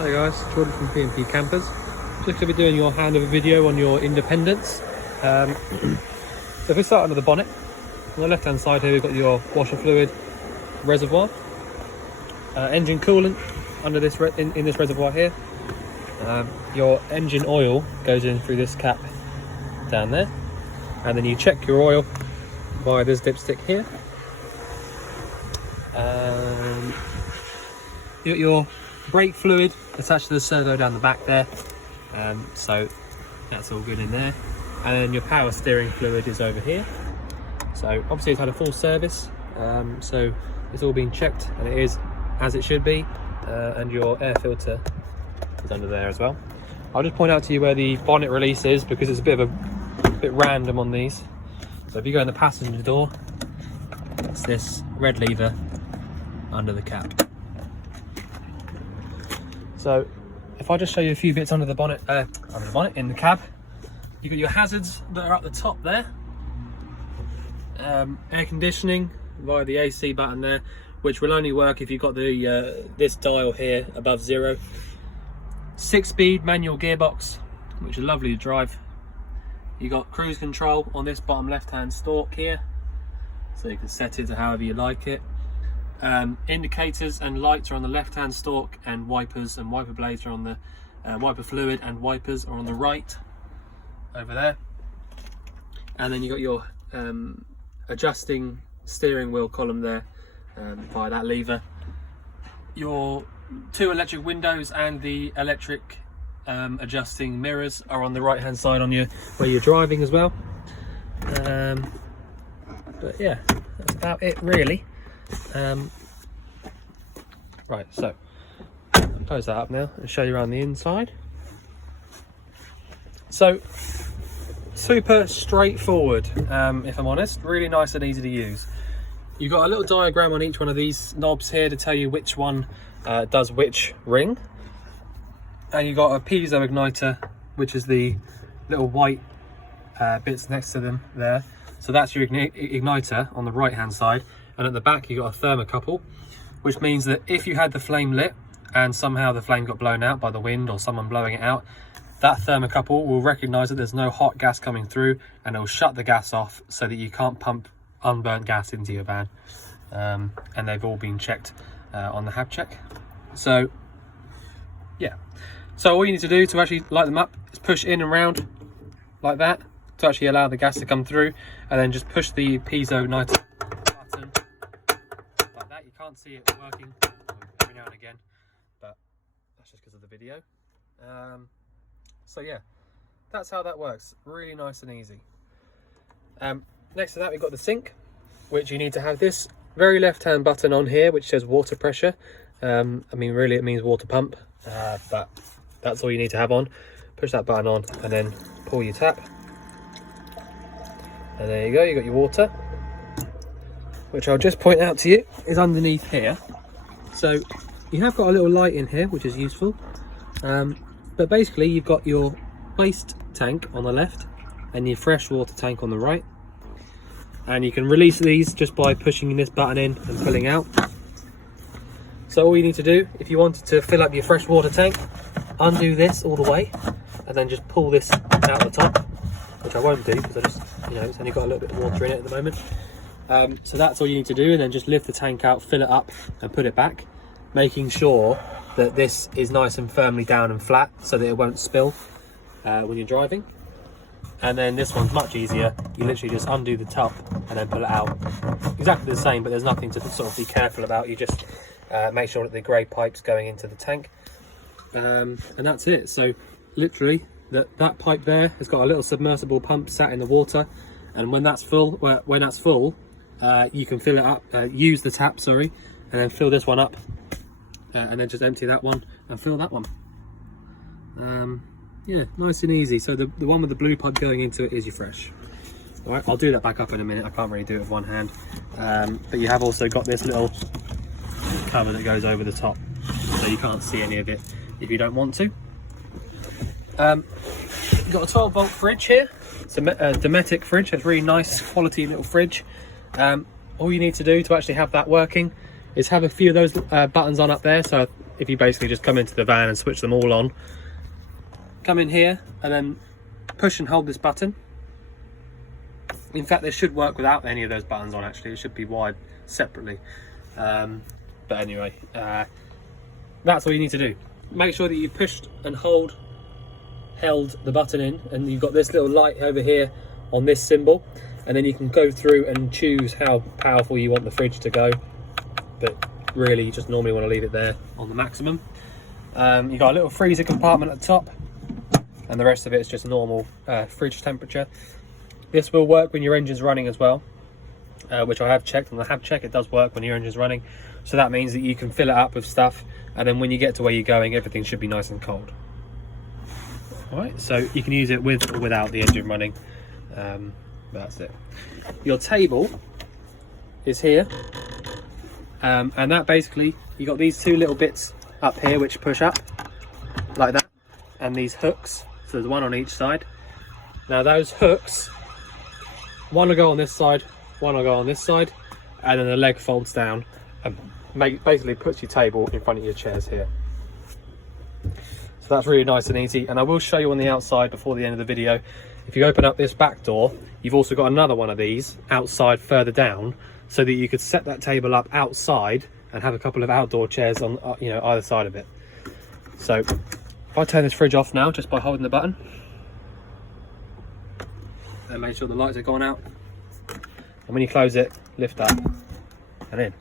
Hi guys, Jordan from P&P Campers. Just going to be doing your handover video on your Independence. So if we start under the bonnet, on the left hand side here we've got your washer fluid reservoir, engine coolant under this in this reservoir here. Your engine oil goes in through this cap down there, and then you check your oil via this dipstick here. You got your brake fluid attached to the servo down the back there, so that's all good in there. And then your power steering fluid is over here. So obviously it's had a full service, so it's all been checked and it is as it should be, and your air filter is under there as well. I'll just point out to you where the bonnet release is, because it's a bit random on these. So if you go in the passenger door, it's this red lever under the cap. So if I just show you a few bits under the bonnet, in the cab, you've got your hazards that are at the top there. Air conditioning via the AC button there, which will only work if you've got the this dial here above 0. 6-speed manual gearbox, which is lovely to drive. You got cruise control on this bottom left hand stalk here, so you can set it to however you like it. Indicators and lights are on the left hand stalk, and wipers and wiper blades are on the wiper fluid and wipers are on the right over there. And then you got your adjusting steering wheel column there via that lever. Your 2 electric windows and the electric adjusting mirrors are on the right hand side on where you're driving as well. But yeah, that's about it really. Right, so I'll close that up now and show you around the inside. So super straightforward, if I'm honest, really nice and easy to use. You've got a little diagram on each one of these knobs here to tell you which one does which ring, and you've got a piezo igniter, which is the little white bits next to them there. So that's your igniter on the right hand side, and at the back you've got a thermocouple, which means that if you had the flame lit and somehow the flame got blown out by the wind or someone blowing it out, that thermocouple will recognise that there's no hot gas coming through, and it'll shut the gas off so that you can't pump unburnt gas into your van. And they've all been checked on the hab check. So yeah, so all you need to do to actually light them up is push in and round like that to actually allow the gas to come through, and then just push the piezo igniter button like that. You can't see it working every now and again, but that's just because of the video. So yeah, that's how that works. Really nice and easy. Next to that we've got the sink, which you need to have this very left hand button on here, which says water pressure. I mean really it means water pump, but that's all you need to have on. Push that button on and then pull your tap, and there you go, you got your water, which I'll just point out to you is underneath here. So you have got a little light in here, which is useful, but basically you've got your waste tank on the left and your fresh water tank on the right, and you can release these just by pushing this button in and pulling out. So all you need to do, if you wanted to fill up your fresh water tank, undo this all the way and then just pull this out the top, which I won't do because I just, it's only got a little bit of water in it at the moment. So that's all you need to do, and then just lift the tank out, fill it up and put it back, making sure that this is nice and firmly down and flat so that it won't spill when you're driving. And then this one's much easier. You literally just undo the top and then pull it out. Exactly the same, but there's nothing to sort of be careful about. You just make sure that the grey pipe's going into the tank, and that's it. So literally that pipe there has got a little submersible pump sat in the water, and when that's full, you can fill it up, use the tap, sorry, and then fill this one up, and then just empty that one and fill that one. Yeah, nice and easy. So the one with the blue pipe going into it is your fresh. All right, I'll do that back up in a minute. I can't really do it with one hand, but you have also got this little cover that goes over the top, so you can't see any of it if you don't want to. You've got a 12-volt fridge here. It's a Dometic fridge. It's a really nice quality little fridge. All you need to do to actually have that working is have a few of those buttons on up there. So if you basically just come into the van and switch them all on, come in here and then push and hold this button. In fact, this should work without any of those buttons on, actually. It should be wired separately. But anyway, that's all you need to do. Make sure that you pushed and held the button in, and you've got this little light over here on this symbol, and then you can go through and choose how powerful you want the fridge to go, but really you just normally want to leave it there on the maximum. You've got a little freezer compartment at the top, and the rest of it is just normal fridge temperature. This will work when your engine's running as well, which I have checked. On the hab check, it does work when your engine's running, so that means that you can fill it up with stuff, and then when you get to where you're going, everything should be nice and cold. Alright, so you can use it with or without the engine running. That's it. Your table is here, and that basically, you got these two little bits up here which push up like that, and these hooks, so there's one on each side. Now those hooks, one will go on this side, one will go on this side, and then the leg folds down and basically puts your table in front of your chairs here. So that's really nice and easy, and I will show you on the outside before the end of the video. If you open up this back door, you've also got another one of these outside further down, so that you could set that table up outside and have a couple of outdoor chairs on either side of it. So if I turn this fridge off now just by holding the button, and make sure the lights are gone out, and when you close it, lift up and in.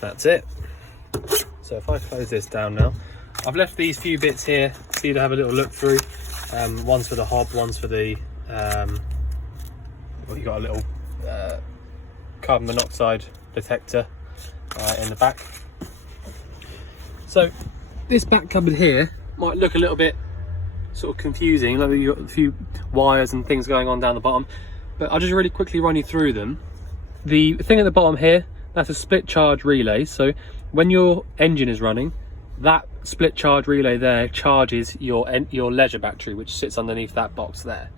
That's it. So if I close this down now, I've left these few bits here for you to have a little look through. One's for the hob, one's for the well, you got a little carbon monoxide detector in the back. So this back cupboard here might look a little bit sort of confusing, like you've got a few wires and things going on down the bottom, but I'll just really quickly run you through them. The thing at the bottom here, that's a split charge relay. So when your engine is running, that split charge relay there charges your leisure battery, which sits underneath that box there.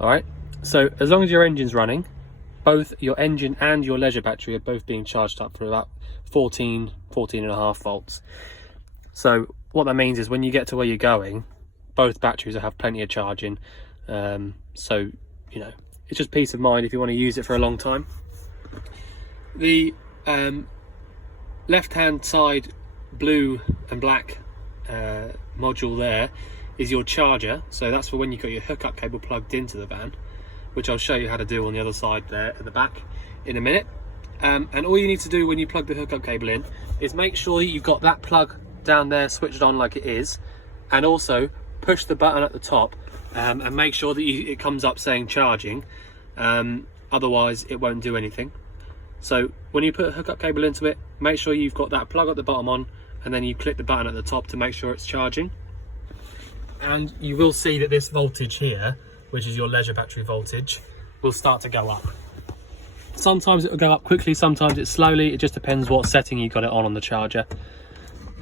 All right, so as long as your engine's running, both your engine and your leisure battery are both being charged up for about 14.5 volts. So what that means is when you get to where you're going, both batteries will have plenty of charging. So it's just peace of mind if you want to use it for a long time. The left hand side blue and black module there is your charger, so that's for when you've got your hookup cable plugged into the van, which I'll show you how to do on the other side there at the back in a minute. And all you need to do when you plug the hookup cable in is make sure you've got that plug down there switched on like it is, and also push the button at the top and make sure that it comes up saying charging, otherwise it won't do anything. So when you put a hookup cable into it, make sure you've got that plug at the bottom on, and then you click the button at the top to make sure it's charging. And you will see that this voltage here, which is your leisure battery voltage, will start to go up. Sometimes it will go up quickly, sometimes it's slowly. It just depends what setting you got it on the charger.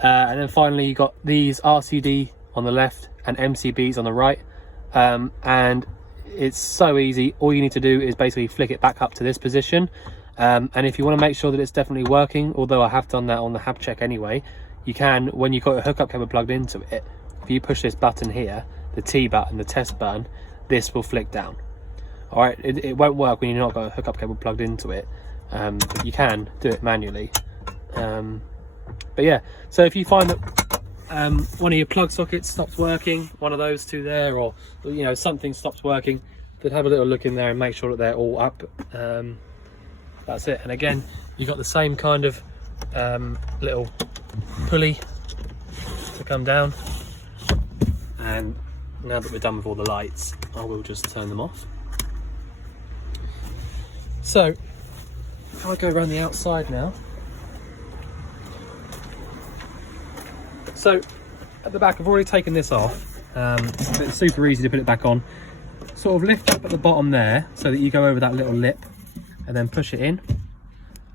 And then finally you got these RCD on the left and MCBs on the right. And it's so easy. All you need to do is basically flick it back up to this position. And if you want to make sure that it's definitely working, although I have done that on the hab check anyway, you can, when you've got a hookup cable plugged into it, if you push this button here, the T button, the test button, this will flick down. All right, it won't work when you've not got a hookup cable plugged into it. But you can do it manually. But yeah, so if you find that one of your plug sockets stops working, one of those two there, or something stops working, then have a little look in there and make sure that they're all up. That's it. And again, you got the same kind of little pulley to come down. And now that we're done with all the lights, I will just turn them off. So if I go around the outside now, so at the back I've already taken this off. It's super easy to put it back on. Sort of lift up at the bottom there so that you go over that little lip and then push it in,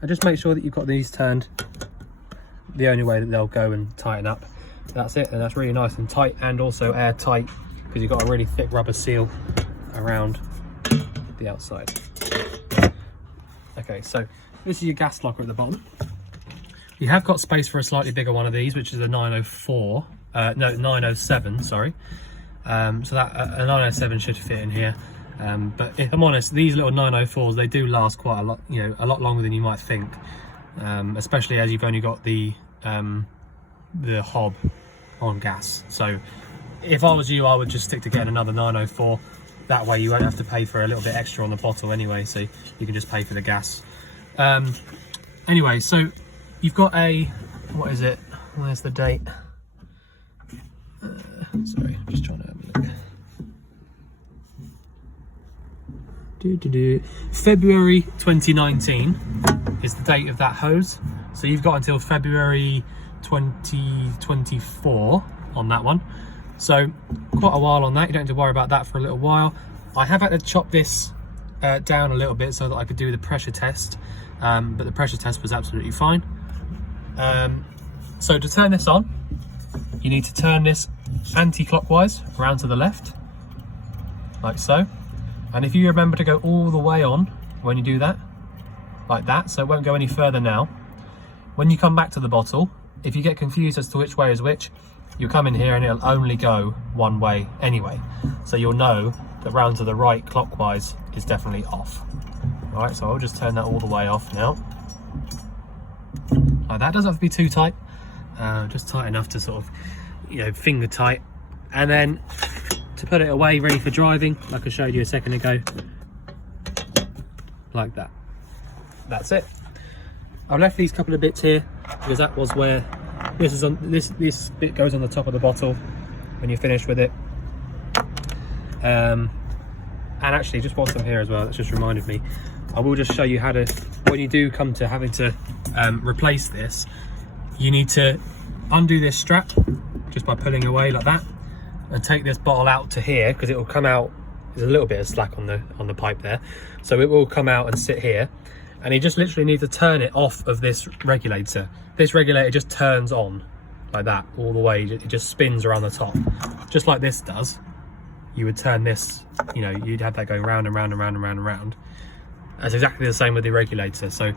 and just make sure that you've got these turned the only way that they'll go and tighten up. That's it, and that's really nice and tight, and also airtight, because you've got a really thick rubber seal around the outside. Okay, so this is your gas locker at the bottom. You have got space for a slightly bigger one of these, which is a 904, no, 907, sorry. So that a 907 should fit in here. But if I'm honest, these little 904s, they do last quite a lot, you know, a lot longer than you might think. Especially as you've only got the hob on gas. So if I was you, I would just stick to getting another 904. That way you won't have to pay for a little bit extra on the bottle anyway, so you can just pay for the gas. Anyway, so you've got a, what is it? Where's the date? Sorry, I'm just trying to have a look. February 2019 is the date of that hose. So you've got until February 2024 on that one. So quite a while on that. You don't have to worry about that for a little while. I have had to chop this down a little bit so that I could do the pressure test, but the pressure test was absolutely fine. So to turn this on, you need to turn this anti-clockwise around to the left, like so. And if you remember to go all the way on when you do that, like that, so it won't go any further now. When you come back to the bottle, if you get confused as to which way is which, you'll come in here and it'll only go one way anyway. So you'll know that round to the right clockwise is definitely off. All right, so I'll just turn that all the way off now. Like that, doesn't have to be too tight, just tight enough to sort of, you know, finger tight. And then to put it away, ready for driving, like I showed you a second ago, like that. That's it. I've left these couple of bits here because that was where this is on. This bit goes on the top of the bottle when you're finished with it. And actually, just whilst I'm here as well, that's just reminded me, I will just show you how to, when you do come to having to replace this, you need to undo this strap just by pulling away like that, and take this bottle out to here, because it will come out. There's a little bit of slack on the pipe there, so it will come out and sit here. And you just literally need to turn it off of this regulator. This regulator just turns on like that all the way. It just spins around the top, just like this does. You would turn this, you know, you'd have that going round and round and round and round and round. That's exactly the same with the regulator. So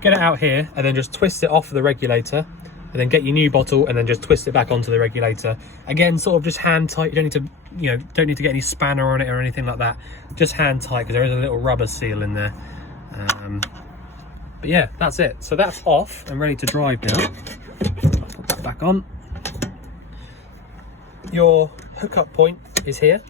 get it out here and then just twist it off the regulator, and then get your new bottle and then just twist it back onto the regulator. Again, sort of just hand tight. You don't need to, you know, don't need to get any spanner on it or anything like that. Just hand tight, because there is a little rubber seal in there. But yeah, that's it. So that's off and ready to drive now. I'll put that back on. Your hookup point is here,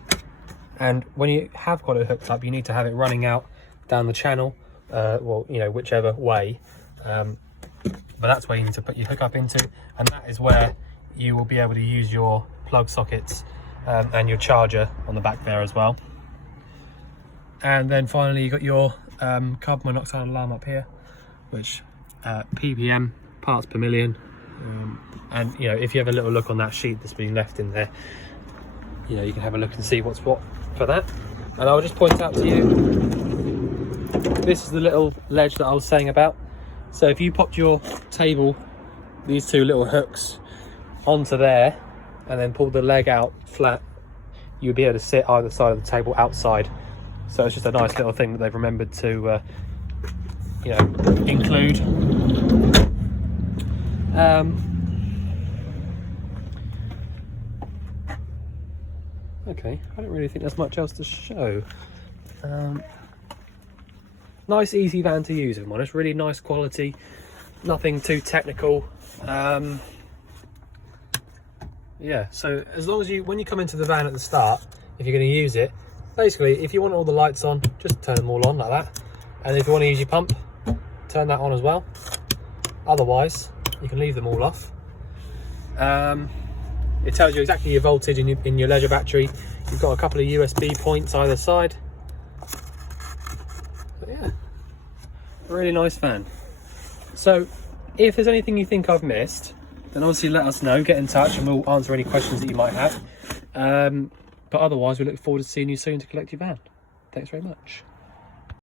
and when you have got it hooked up, you need to have it running out down the channel, well, you know, whichever way. But that's where you need to put your hookup into, and that is where you will be able to use your plug sockets and your charger on the back there as well. And then finally, you got your carbon monoxide alarm up here, which ppm, parts per million. And you know, if you have a little look on that sheet that's been left in there, you know, you can have a look and see what's what for that. And I'll just point out to you, this is the little ledge that I was saying about. So if you popped your table, these two little hooks onto there, and then pulled the leg out flat, you'd be able to sit either side of the table outside. So it's just a nice little thing that they've remembered to you know, include. Okay, I don't really think there's much else to show. Nice easy van to use, if I'm honest. Really nice quality, nothing too technical. Yeah, so as long as you, when you come into the van at the start, if you're going to use it, basically if you want all the lights on, just turn them all on like that. And if you want to use your pump, turn that on as well. Otherwise, you can leave them all off. It tells you exactly your voltage in your leisure battery. You've got a couple of USB points either side. But yeah, really nice fan. So if there's anything you think I've missed, then obviously let us know, get in touch, and we'll answer any questions that you might have. But otherwise, we look forward to seeing you soon to collect your van. Thanks very much.